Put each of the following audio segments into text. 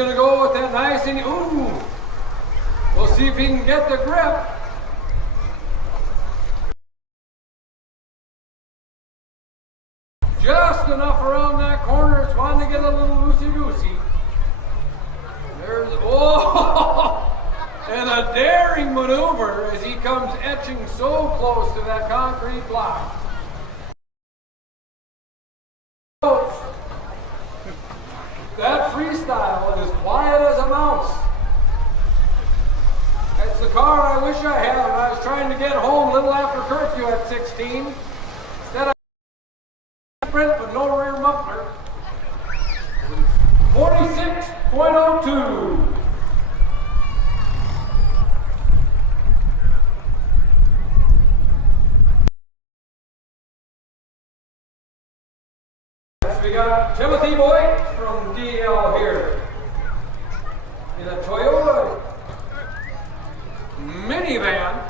going to go with that nice and ooh. We'll see if he can get the grip. Just enough around that corner. It's wanting to get a little loosey-goosey. There's, oh, and a daring maneuver as he comes etching so close to that concrete block. That freestyle is quiet as a mouse. That's the car I wish I had when I was trying to get home a little after curfew at 16. Instead of sprint with no rear muffler. 46.02. We got Timothy Boyd from DL here in a Toyota minivan.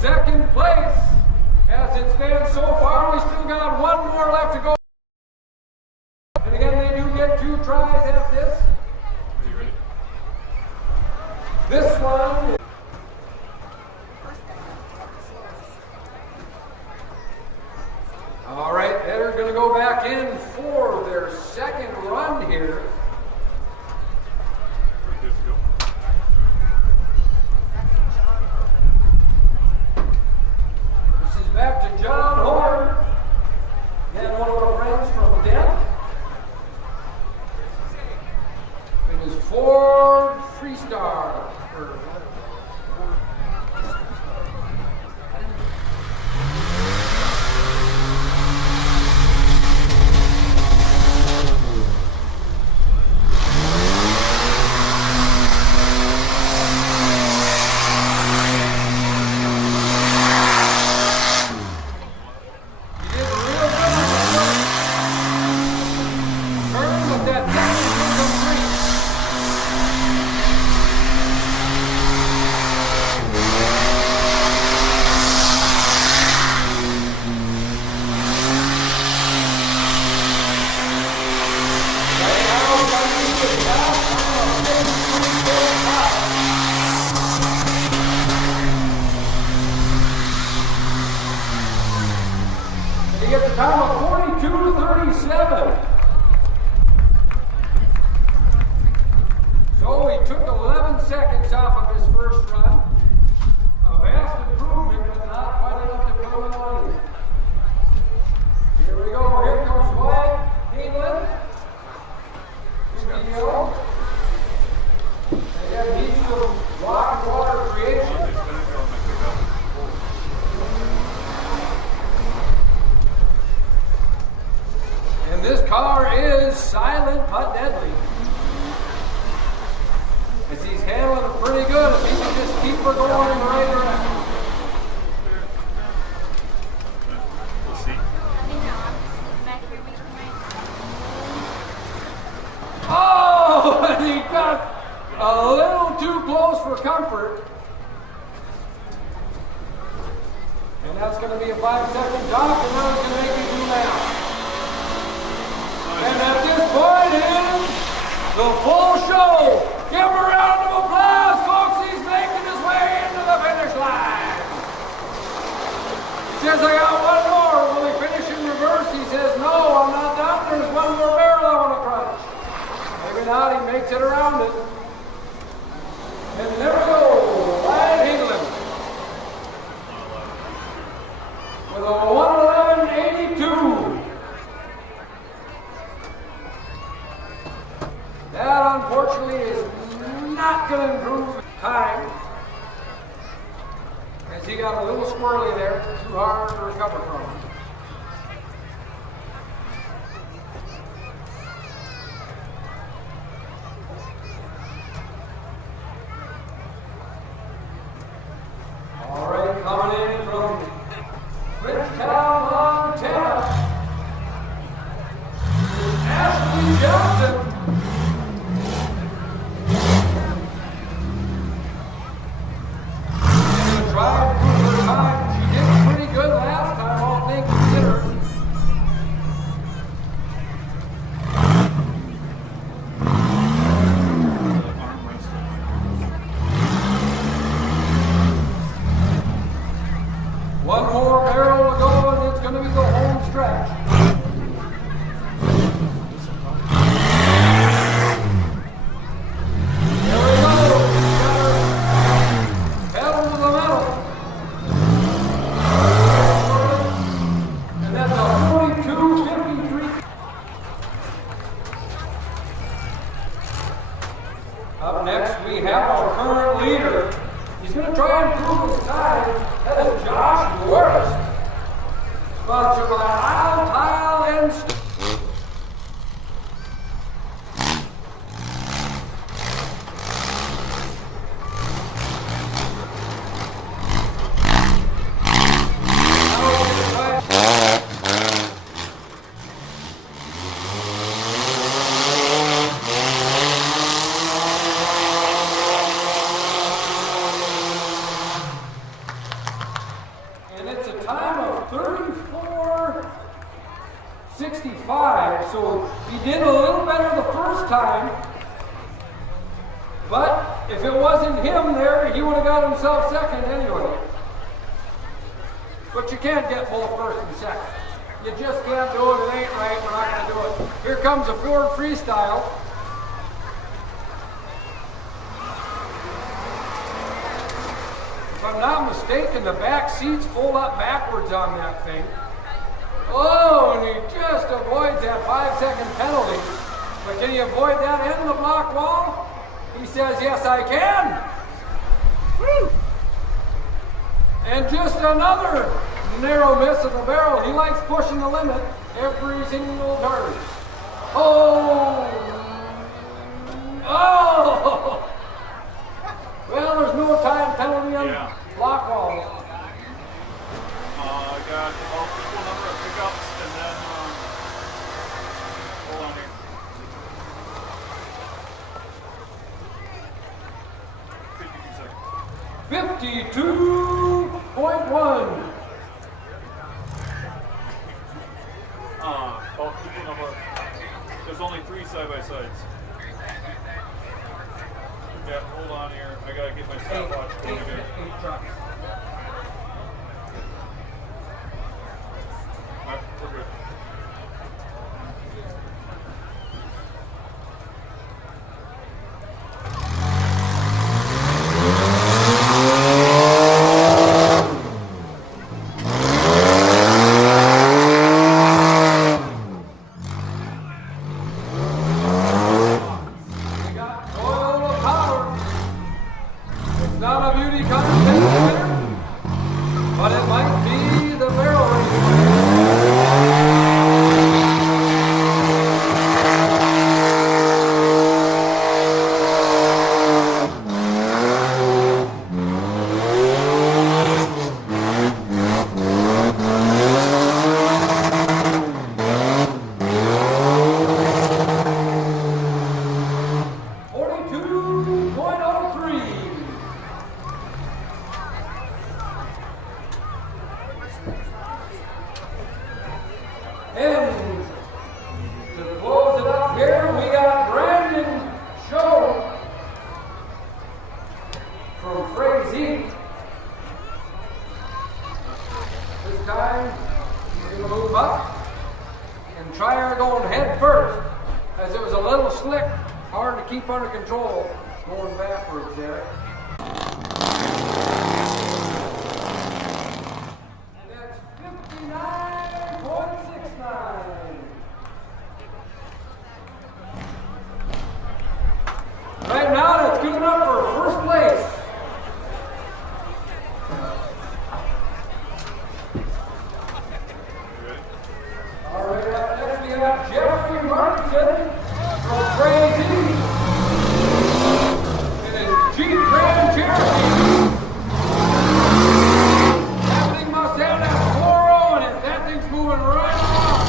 Second place. As it stands so far, we still got one more left to go. And again, they do get 2 tries at this. This one. All right, they're going to go back in for their second run here. Back to John Horn, and one of our friends from Dent. It is Ford Freestar. He gets a time of 42:37. So he took 11 seconds off of his first run. A vast improvement, but not quite enough to put him in on. Here we go. Here comes Wyatt England. Again, he's from Rock and Water Creation. And this car is silent but deadly. As he's handling it pretty good, if he can just keep her going in the right direction. We'll see. Oh, and he got a little too close for comfort. And that's going to be a 5-second drop, and now he's going to make it do now. And at this point is the full show. Give him a round of applause, folks. He's making his way into the finish line. He says, I got one more. Will he finish in reverse? He says, no, I'm not done. There's one more barrel I want to crunch. Maybe not. He makes it around it. And there we go. Wyatt England with a 1:11.82. That, unfortunately, is not going to improve time, as he got a little squirrely there, too hard to recover from. Johnson. Tried for her time. She did pretty good last time, all things considered. One more barrel to go, and it's going to be the home stretch. Up next, we have our current leader. He's going to try and prove his time. That is Josh Worst. Sponsored by Isle, Tile, and Steel. It's a time of 34:65, so he did a little better the first time, but if it wasn't him there, he would have got himself second anyway. But you can't get both first and second. You just can't do it. It ain't right. We're not going to do it. Here comes a Ford Freestyle. If I'm not mistaken, the back seats fold up backwards on that thing. Oh, and he just avoids that 5-second penalty. But can he avoid that end of the block wall? He says, yes, I can. Woo! And just another narrow miss of the barrel. He likes pushing the limit every single turn. Oh! Oh! Well, there's no time penalty on block walls. I got equal number of pickups and then, hold on here. 52 seconds. 52.1. Equal number. There's only 3 side-by-sides. Yeah, hold on here. I gotta get my stopwatch going again. 8 trucks. Alright, we're good. Not a beauty contest winner, but it might be the barrel race winner. And to close it up here, we got Brandon Show from Frazee. This time, he's going to move up and try her going head first, as it was a little slick, hard to keep under control going backwards there. And that's 59.69. Right now, that's good enough for first place. All right, up next we have Jeffrey Martinson from Frazee in a Jeep Grand Cherokee. That thing must have that 4.0 in it. That thing's moving right along.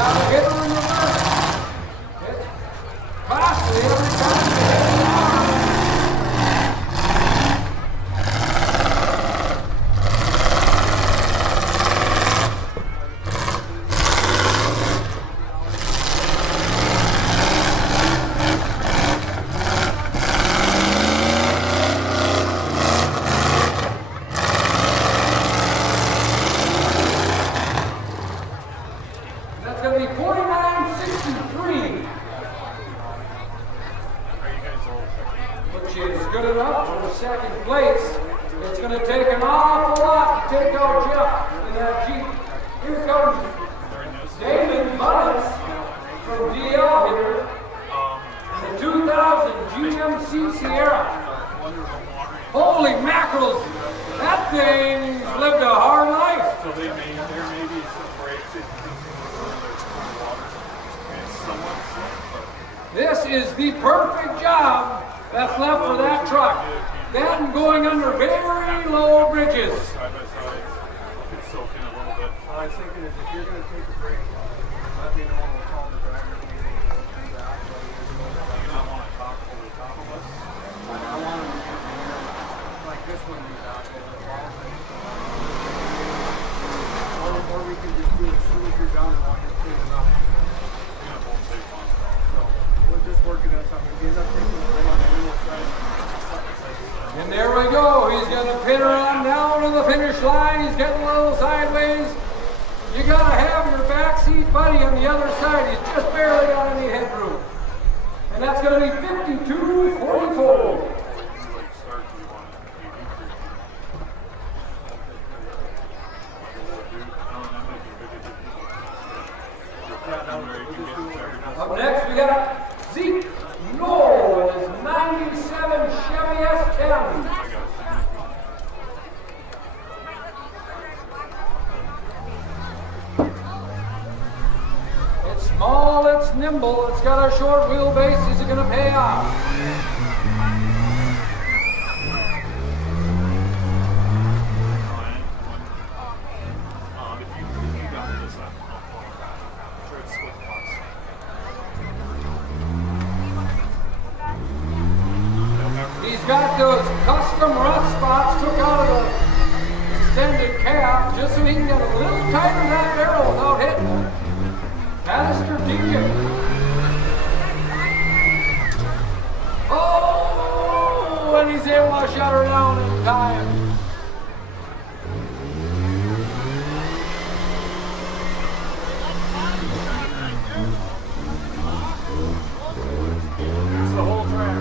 gotta hit her in the reverse. It's costly every time you hit it hard. That's going to be 49.63, which is good enough for the second place. It's going to take an awful lot to take out Jeff in that Jeep. Here comes David Buttons from DL here in the 2000 GMC Sierra. Holy mackerels! That thing's lived a hard life. So there may be some breaks in water. It's somewhat slick, but This is the perfect job that's left for that truck. That and going under very low bridges. side by side, it's soaking a little bit. I was thinking if you're going to take a break, let me know and we'll call the driver meeting and do that. You don't want to talk over the top of us. I want them to get here, like this one we got over the wall. Or we can just do it as soon as you're done and want you to clean it up. We're going to both take one. So we'll just work it out something. If you end up taking a break, then we will try to And there we go. He's going to pin around down to the finish line. He's getting a little sideways. You got to have your backseat buddy on the other side. He's just barely got any headroom. And that's going to be 52.44. Up next, we got Zeke Knoll with his 97 Chevy S10. It's small, it's nimble, it's got a short wheelbase. Is it going to pay off? He's got those custom rust spots took out of the extended cab just so he can get a little tighter that barrel without hitting it. That is strategic. Oh, and he's able to shut her down in time. It's the whole track.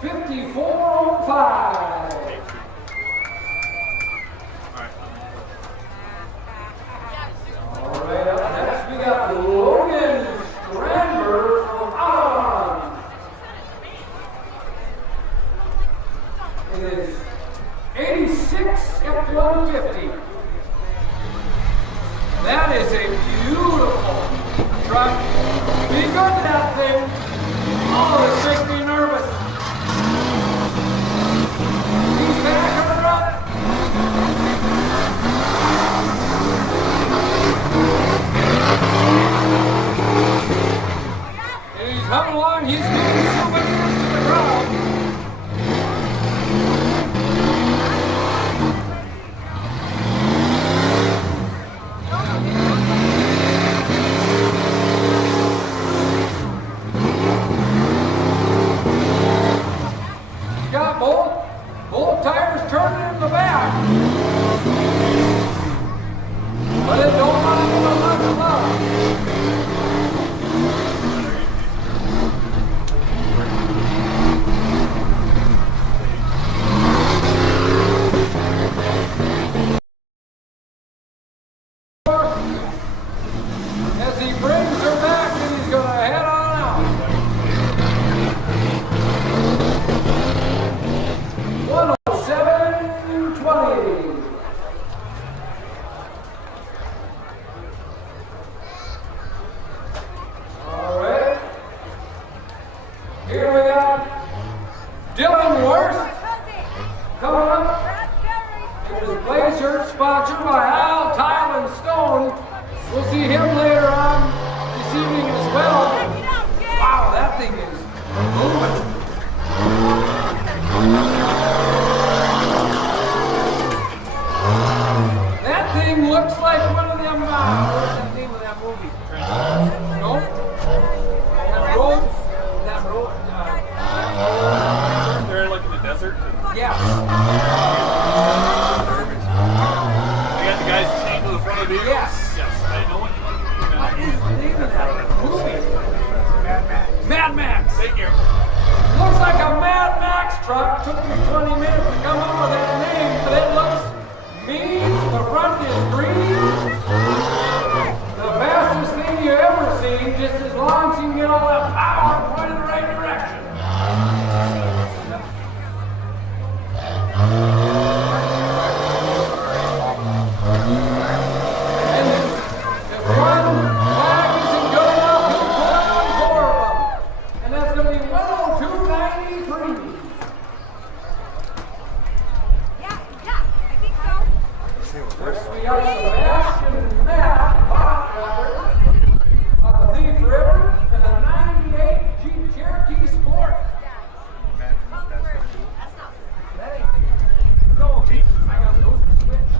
54.05. All right, up next we got Logan Strandberg from Avon. It is 86 F-150. That is a beautiful truck. Be good to that thing. Oh, this makes me nervous. He's back on the run. And he's coming along. He's getting so many into the crowd. He's got both tires turned. Blazer, sponsored by Al, Tile, and Stone. We'll see him later on this evening as well. Wow, that thing is moving. That thing looks like one of them, what's the name of that movie? Nope. That road, They're like in the desert. yes. They got the guys chained to the front of the vehicle? Yes. Yes, I know what you What is the name of that movie? Mad Max. Thank you. Looks like a Mad Max truck. Took me 20 minutes to come up with that name, but it looks mean. The front is green. The fastest thing you ever seen, just as long as you can get all that power and point in the right direction. And if one flag isn't good enough, he'll put on 4 of them. And that's going to be 102.93. Yeah, I think so. We got Sebastian Matt on the Thief River and a 98 Jeep Cherokee Sport. That ain't no, I got those to switch.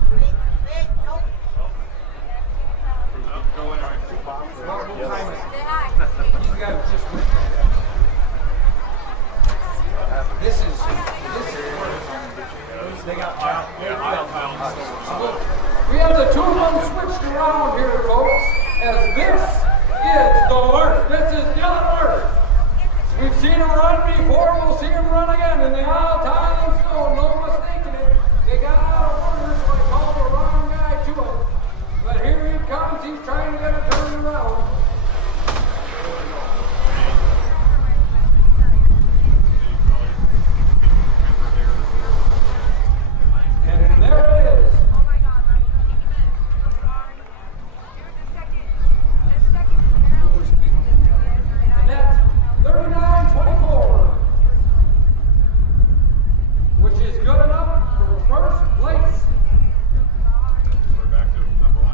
Go in our 2 bombs. Well, we'll time it. Say hi. These guys just went. This is they got Tile. we have the 2 of them switched around here, folks, as this is the worst. This is Dylan Worst. We've seen him run before, we'll see him run again in the aisle, Tile, and Stone, no mistaking it. They got out of order, so they called the wrong guy to it. But here he comes, he's trying to get it turned around. And there it is. Oh my God, Ryan, don't even bet. Here's the second. And that's 39.24, which is good enough for first place. We're back to number 1.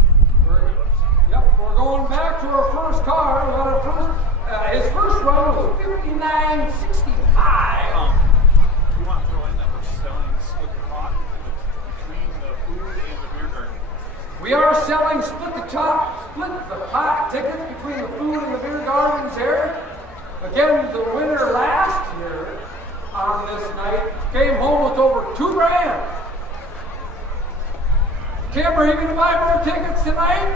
We're going back to our first car. His first run was 59.65. You want to throw in that we're selling split the pot between the food and the beer garden. We are selling split the pot tickets between the food and the beer gardens here. Again, the winner last year on this night came home with over $2,000. Tim, are you going to buy more tickets tonight?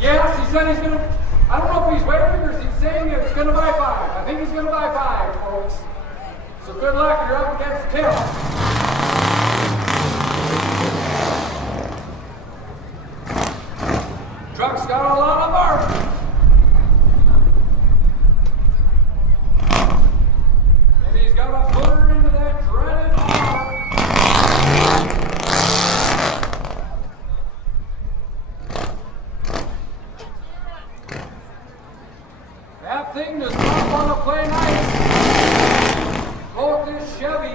Yes, he said he's going to. I don't know if he's waving or if he's saying he's going to buy 5. I think he's going to buy 5, folks. So good luck. You're up against Tim. Truck's got a lot of bark. And he's got to put her into that dreaded arm. That thing does not want to play nice. Both this Chevy.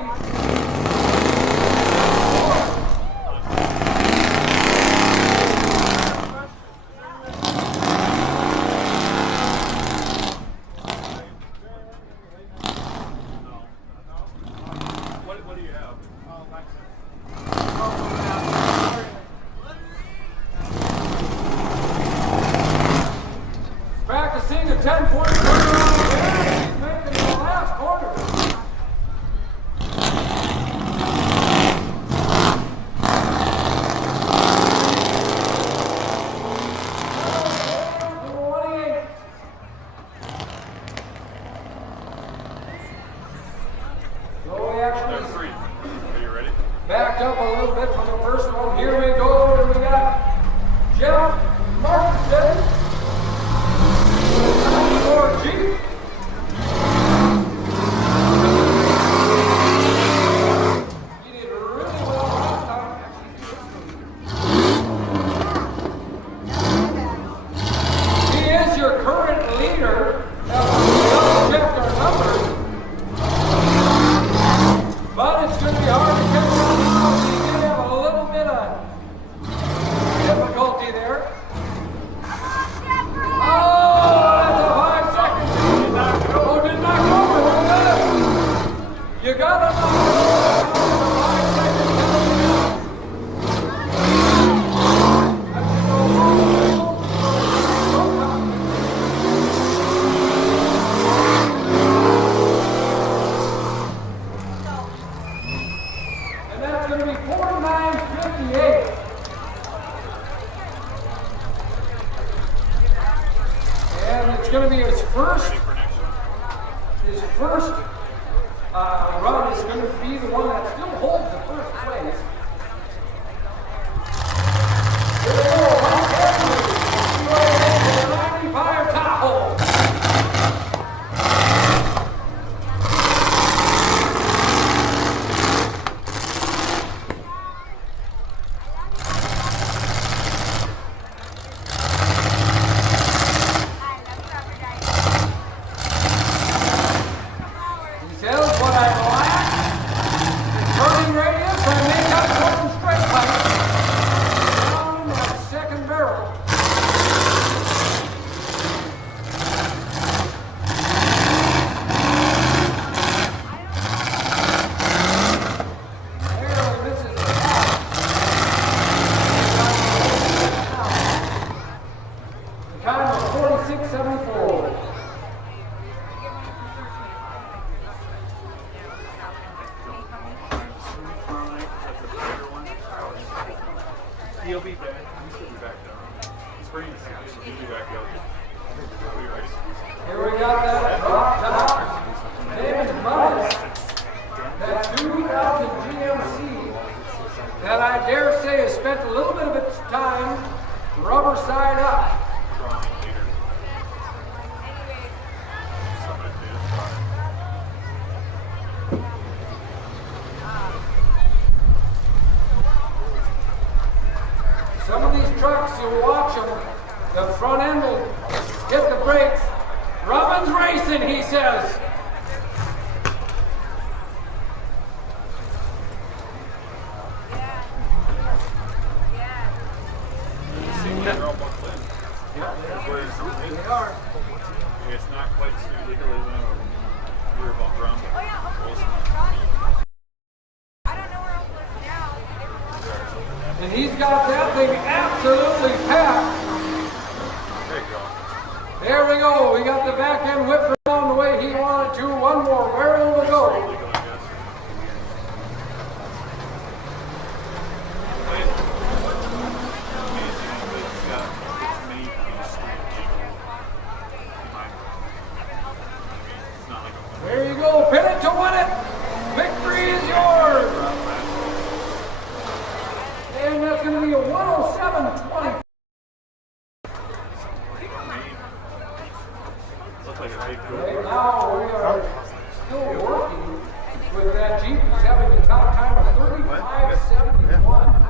first Ready for next one? his first run is going to be the one that still holds the first place. Here we go, Mount Everest, 95 Tahoe. He'll be back. He'll be back down. Spring is he'll be back out. Here we got that drop top. David Mullins. That 2000 GMC that I dare say has spent a little bit of its time rubber side up. Some of these trucks, you watch them, the front end will hit the brakes. Robin's racing, he says. They are. It's not quite so legal, isn't it? We're about ground. Oh yeah, I don't know where else now. And he's got that thing absolutely packed. There you go. There we go. We got the back end whipped around the way he wanted to. One more barrel to go. Legal, I guess. There you go. Pin it to win it. Victory is yours. And that's going to be a 107.20. Right now we are still working with that Jeep. He's having a top time of 35.71.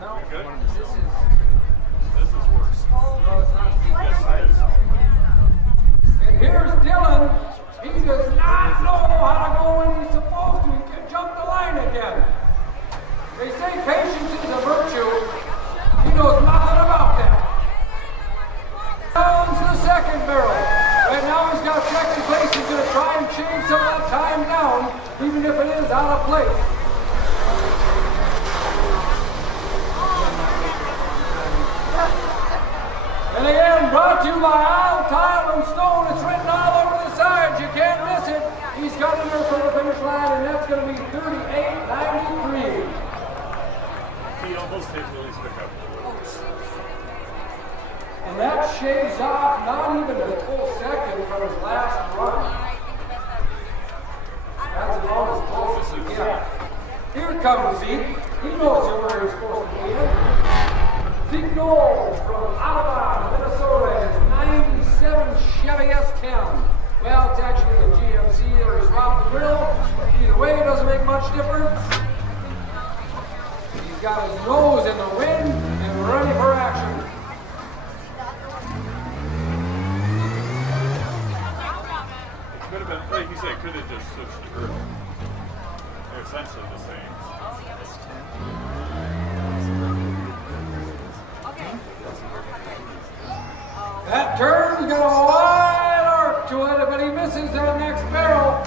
No, This is worse. no, it's not. Yes, it is. And here's Dylan. He does not know how to go when he's supposed to. He can jump the line again. They say patience is a virtue. He knows nothing about that. Down's the second barrel. Right now he's got second place. He's going to try and change some of that time down, even if it is out of place. And again, brought to you by Isle, Tile, and Stone. It's written all over the sides. You can't miss it. He's got in there for the finish line, and that's going to be 38.93. He almost hit Willie's pickup. And that shaves off not even a full second from his last run. That's about as close as he gets. Here comes Zeke. He knows where he's supposed to be in. Zeke Knowles from Ottawa, Minnesota, his 97 Chevy S10. Well, it's actually a GMC or he's swapped the grill. Either way, it doesn't make much difference. He's got his nose in the wind and ready for action. Could have been, like you said, could have just switched the grill. They're essentially the same. That turn's got a wide arc to it, but he misses that next barrel.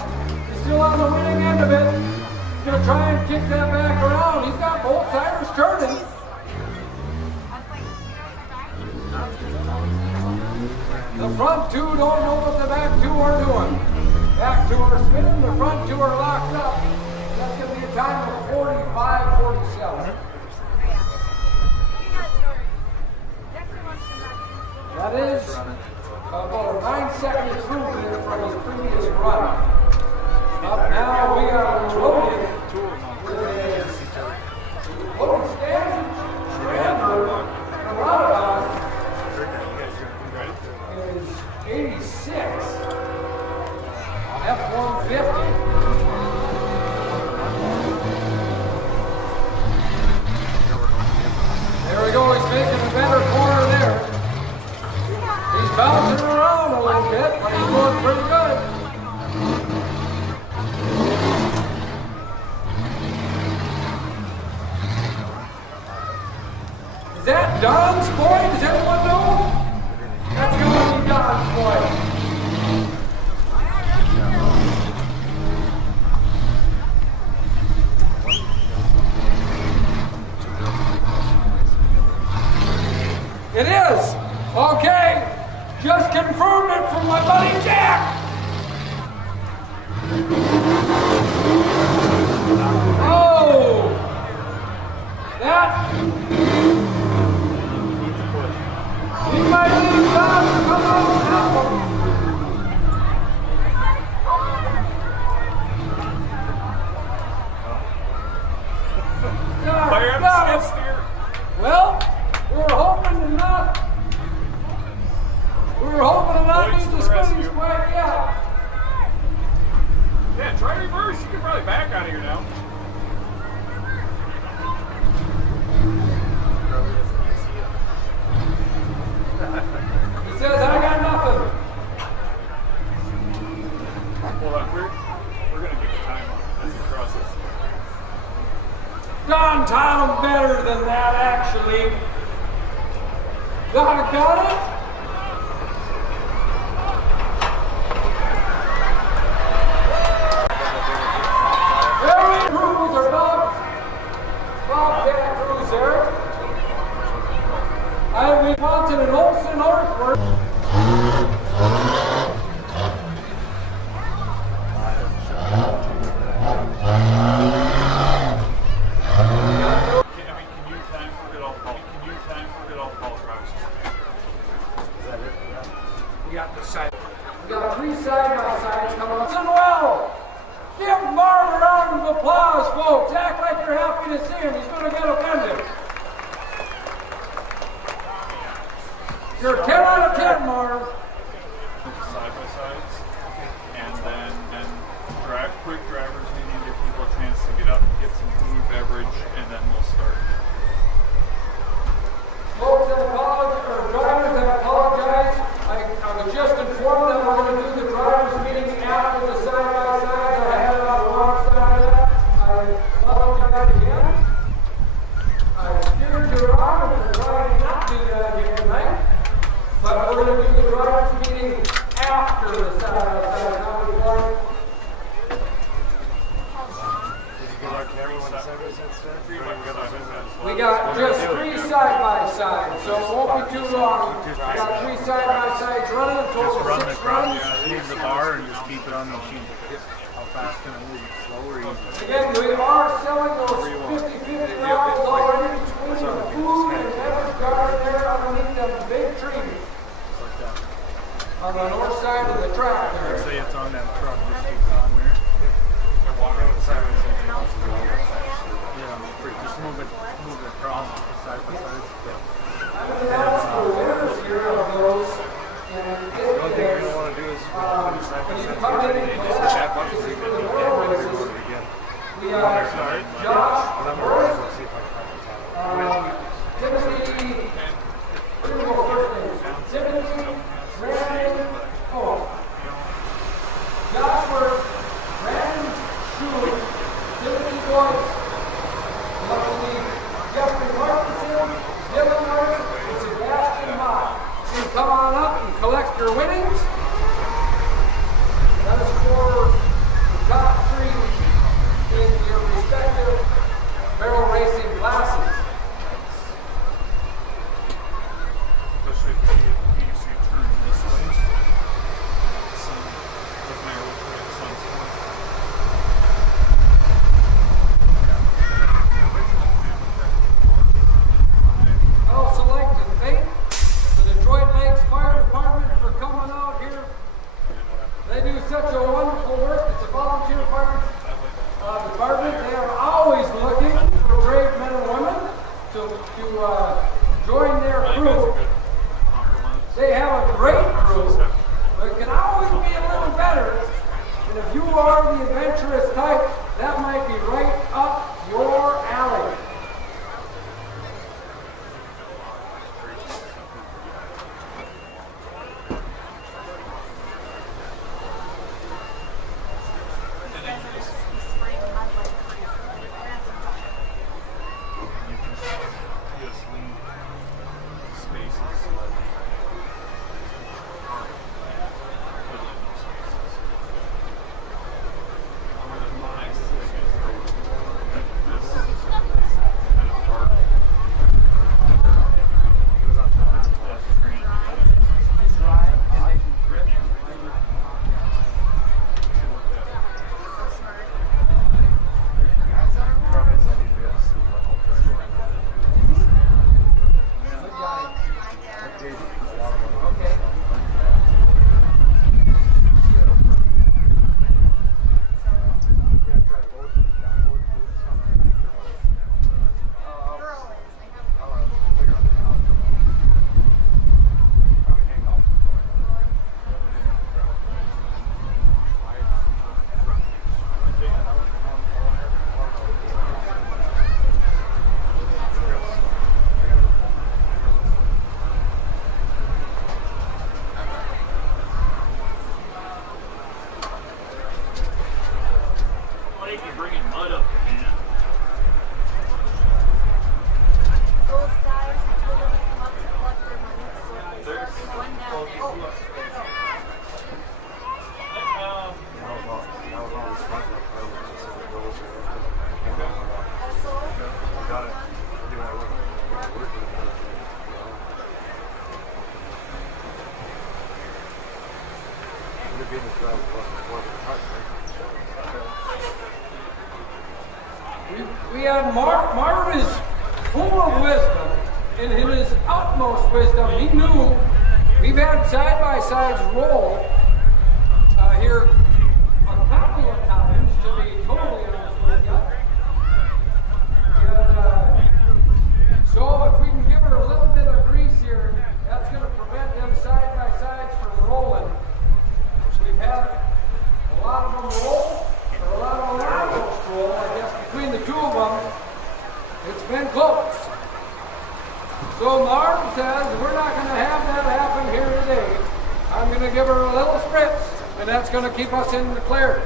He's still on the winning end of it. He's going to try and kick that back around. He's got both tires turning. The front two don't know what the back two are doing. Back two are spinning, the front two are locked up. That's going to be a time of 45.47. That is about a 9-second improvement from his previous run. Up now we got Logan with his Logan stands from Roundabout is 86 F-150. There we go, he's making a better corner there. He's bouncing around a little bit, but he's doing pretty good. Is that Don's boy? Does anyone know? That's going to be Don's boy. It is. Okay. Just confirmed it from my buddy Jack. Oh. That. He might need time to come out with that one. Got it. Well, we were hoping to not need to spin his way, yeah. Yeah, try reverse. You can probably back out of here now. He says, I got nothing. Hold on, we're going to get the time on as he crosses. Don taught him better than that, actually. Got it? Very Cruz or Bob Becker Cruz there. I'll be watching an Olsen northward. We got three side-by-sides coming up. Listen well. Give Marv a round of applause, folks. Act like you're happy to see him. He's going to get offended. You're 10 out of 10, Marv. Side-by-sides. And then quick drivers needing to give people a chance to get up, get some food, beverage, and then we'll start. Folks that drivers that apologize. I was just informed that we're going to do the drivers meeting after the side-by-sides. I had it on the wrong side of that. I apologize again. I steered you wrong and I'm trying to not do that again tonight. But we're going to do the drivers meeting after the side-by-side. How we work. We got just three side-by-sides, so it won't be too long. We got three side-by-sides running, a total of 6 runs. Use the bar and just keep it on the machine. How fast can I move it? Slow or easy? Again, we are selling those 50-50 rounds already between the food and beverage garden there underneath them big trees. On the north side of the track there. Say it's on that truck, just keep it on there. Just move it across side by side. I'm going to ask the winners here of those. And The only thing we don't want to do is side by side. when you come in and Just chat about this is for the it. motor races, we have Josh, Morris, See if I can find the Timothy, we're going to go first names. Timothy, Brandon, Josh Worth, Brandon Schuler, Timothy Boyce, luckily Jeffrey Martinson, Dylan Martin, and Sebastian Mott. You can come on up and collect your winnings. That is for the top 3 in your respective barrel racing classes. Especially if you see a turn this way. With my old son's point. I'd also like to thank the Detroit Lakes Fire We had Marv is full of wisdom, and in his utmost wisdom, he knew we've had side-by-sides roll here a couple of times, to be totally honest with you. And, so if we can give her a little bit of grease here, that's going to prevent them side-by-sides from rolling. We've had a lot of them roll, or a lot of them almost roll, I guess, between the two of them. It's been close. So Marv says, we're not going to have that happen here today. I'm going to give her a little spritz, and that's going to keep us in the clear.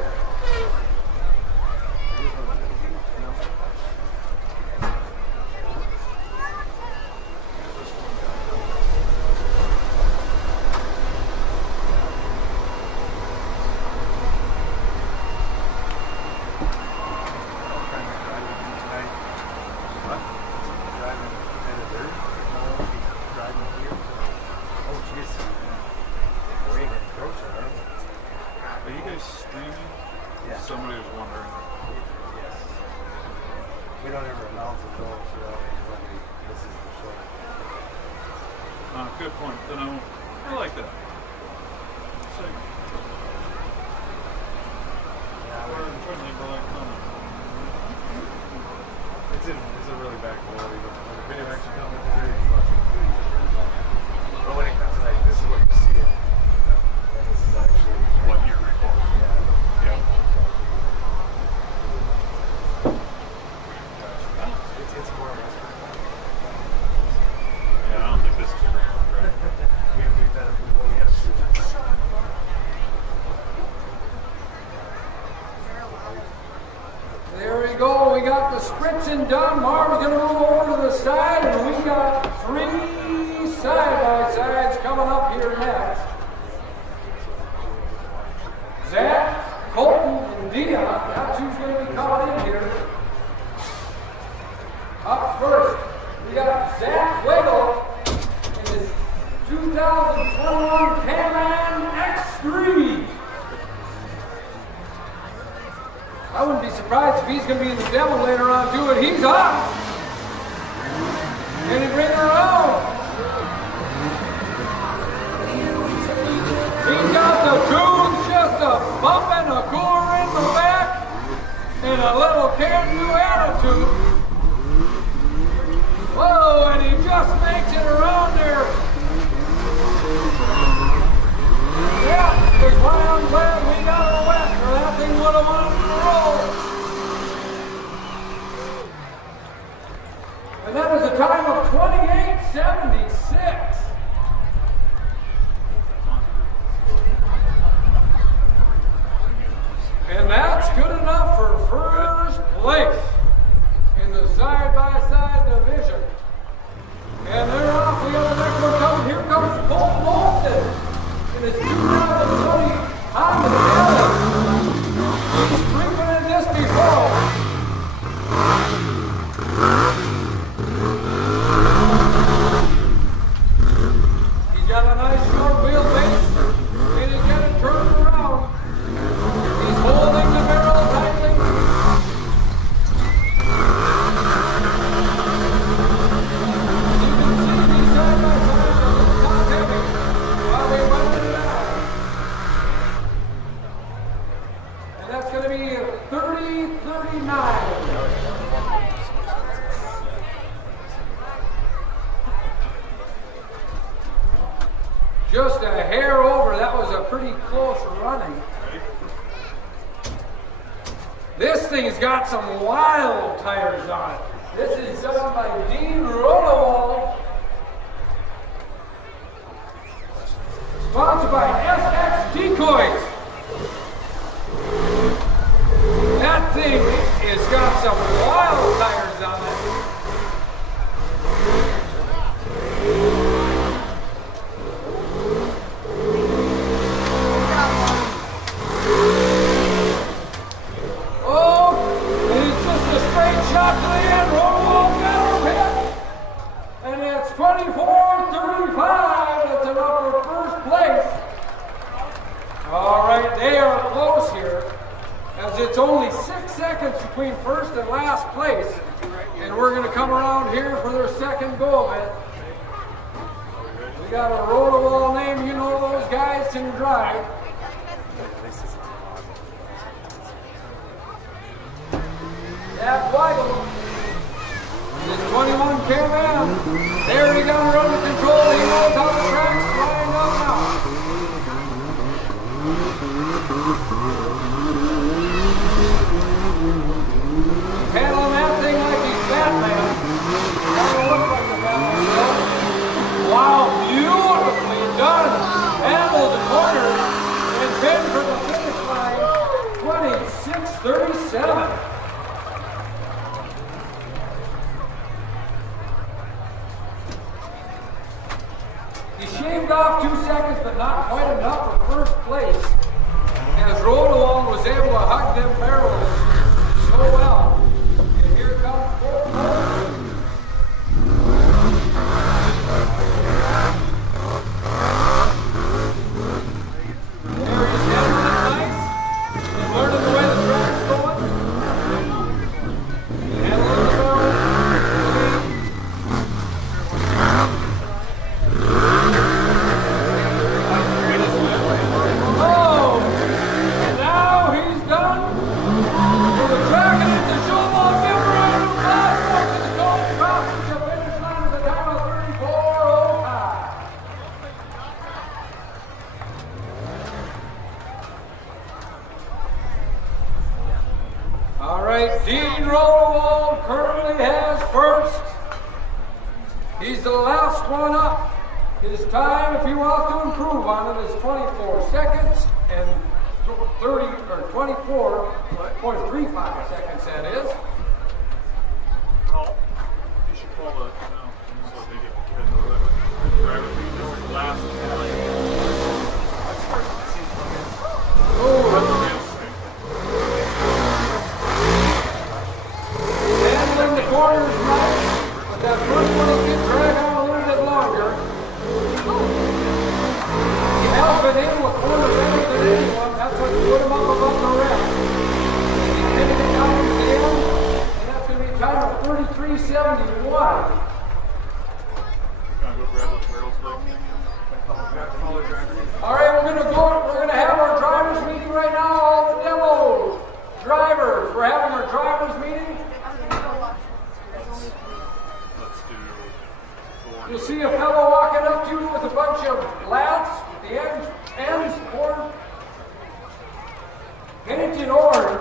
Good point. Then I like that. So, we're friendly for that comment. It's a really bad quality. But when the video actually comes with but when it comes like this is what you see it. And this is actually what you're recording. Yeah. It's more or less. Yeah, I don't think this is right. There we go. We got the spritzing done. Marv's going to move over to the side, and we got 3 side-by-sides coming up here next. Zach, Colton, and Dia. That's who's going to be coming in here. Up first, we got Zach Wiggle in his 2021 Can-Am X3. I wouldn't be surprised if he's going to be in the demo later on too, but he's up. Can he bring her around? He's got the tunes, just a bumping, a cooler in the back, and a little can-do attitude. Whoa, and he just makes it around there. Yeah, that's why I'm glad we got her wet, or that thing would have wanted to roll. And that is a time of 28:76. And that's good enough for first place in the side-by-side division. And they're off. We have the next one coming. Here comes Paul Molson in his 2020 Honda Pilot. He's frequented this before. He's got a nice short wheelbase, and he's got it turned around. He's holding the barrel tightly. You can see these side-by-sides are top heavy while they run it down. And that's going to be 30-39. Just a hair over. That was a pretty close running. This thing's got some wild tires on it. This is done by Dean Rolowald. Sponsored by SX Decoys. That thing has got some wild tires on it. Oh, and it's just a straight shot to the end. Rolowald got her hit. And it's 24-35. That's enough for first place. All right, they are close here, as it's only 6 seconds between first and last place. And we're going to come around here for their second go of it. We got a roll-to-wall name, you know those guys can drive. Jack Weigel. This 21 Caravan. There he got her under control. He knows how the track's flying up now. He's handling that thing like he's Batman. Doesn't look like the Batman though. Wow, beautifully done. Handles the corner and been for the finish line. 26:37. He shaved off 2 seconds, but not quite enough for first place. As Roll-Along was able to hug them barrels so well. And here comes fourth. There he's handling it nice. And learning the way the track's going. He handling the barrel. Dean Rollwall currently has first. He's the last one up. His time, if he wants to improve on it, is 24 seconds and 24.35 seconds, that is. Call. You should call the so they get the driver lead. The last one. Handling the corners nice, but that first one will get dragged on a little bit longer. He has been able to corner better than anyone. That's what put him up above the rest. He's hitting it down to the end, and that's going to be a time of 33.71. All right, we're going to have our drivers meeting right now. All the demo drivers, we're having our drivers meeting. You'll see a fellow walking up to you with a bunch of lamps, the ends poured painted orange.